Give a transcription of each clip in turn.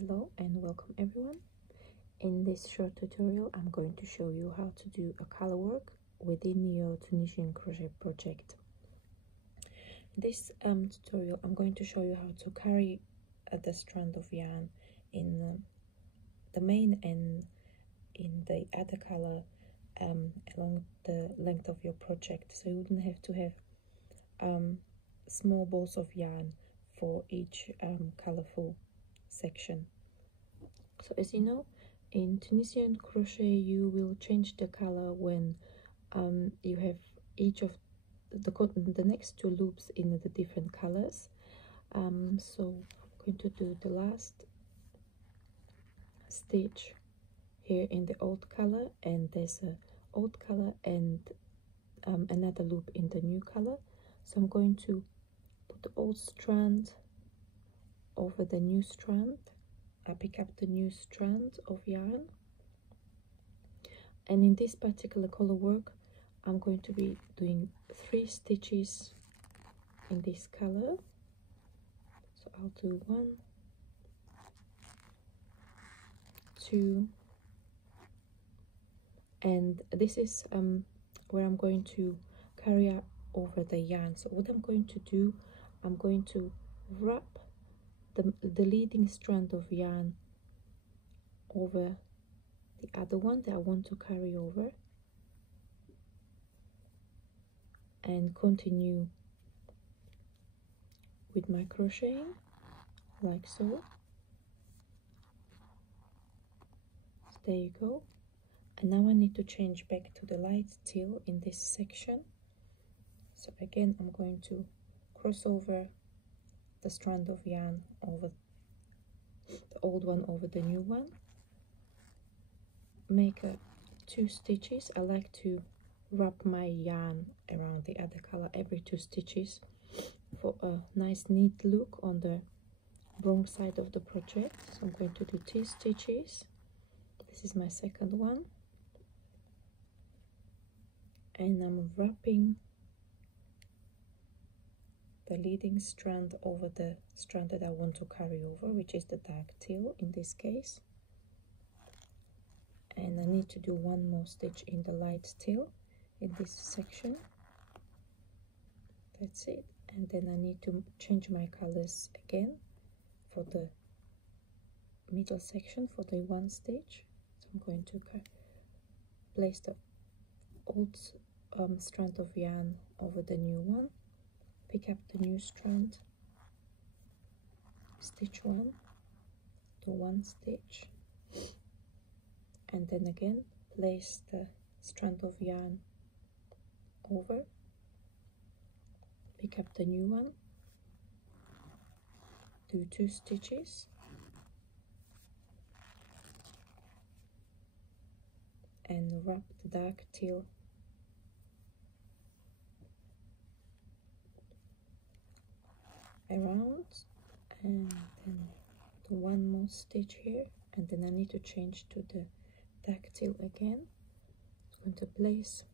Hello and welcome everyone. In this short tutorial I'm going to show you how to do a color work within your Tunisian crochet project. In this tutorial I'm going to show you how to carry the strand of yarn in the main and in the other color along the length of your project, so you wouldn't have to have small balls of yarn for each colorful section. So as you know, in Tunisian crochet you will change the color when you have each of the next two loops in the different colors. So I'm going to do the last stitch here in the old color, and there's a old color and another loop in the new color. So I'm going to put the old strand over the new strand. I pick up the new strand of yarn, and in this particular color work I'm going to be doing 3 stitches in this color. So I'll do 1, 2, and this is where I'm going to carry out over the yarn. So what I'm going to do, I'm going to wrap the leading strand of yarn over the other one that I want to carry over, and continue with my crocheting like so. There you go. And now I need to change back to the light teal in this section. So again I'm going to cross over the strand of yarn over the old one over the new one, make 2 stitches. I like to wrap my yarn around the other color every 2 stitches for a nice neat look on the wrong side of the project. So I'm going to do 2 stitches. This is my second one, and I'm wrapping the leading strand over the strand that I want to carry over, which is the dark teal in this case. And I need to do 1 more stitch in the light teal in this section. That's it. And then I need to change my colors again for the middle section for the 1 stitch. So I'm going to place the old strand of yarn over the new one, pick up the new strand, stitch 1, do 1 stitch, and then again place the strand of yarn over, pick up the new one, do 2 stitches, and wrap the dark teal around, and then do 1 more stitch here, and then I need to change to the dark teal again. I'm going to place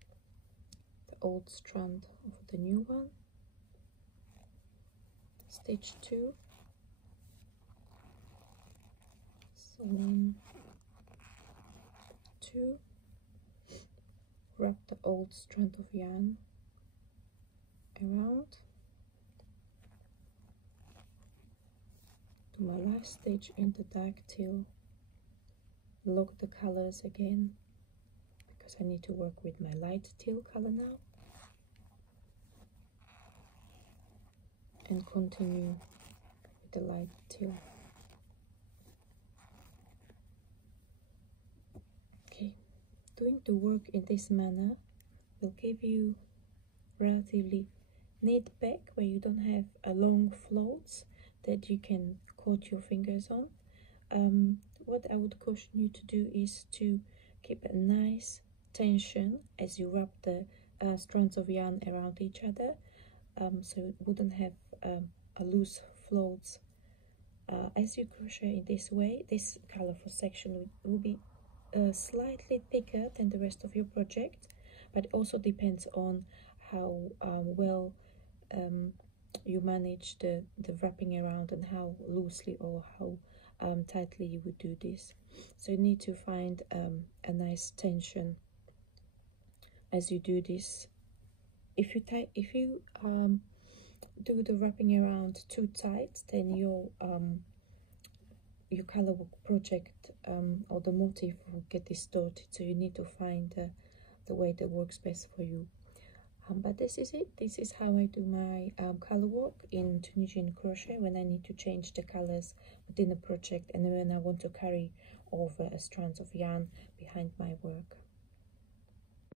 the old strand over the new one, stitch 2, so 1, 2, wrap the old strand of yarn around, do my last stitch in the dark teal, lock the colors again because I need to work with my light teal color now, and continue with the light teal. Okay, doing the work in this manner will give you relatively neat back where you don't have a long floats that you can coat your fingers on. What I would caution you to do is to keep a nice tension as you wrap the strands of yarn around each other, so it wouldn't have a loose floats. As you crochet in this way, this colorful section will be slightly thicker than the rest of your project, but it also depends on how well you manage the wrapping around and how loosely or how tightly you would do this. So you need to find a nice tension as you do this. If you do the wrapping around too tight, then your color project or the motif will get distorted. So you need to find the way that works best for you. But this is it. This is how I do my color work in Tunisian crochet when I need to change the colors within the project and when I want to carry over a strand of yarn behind my work.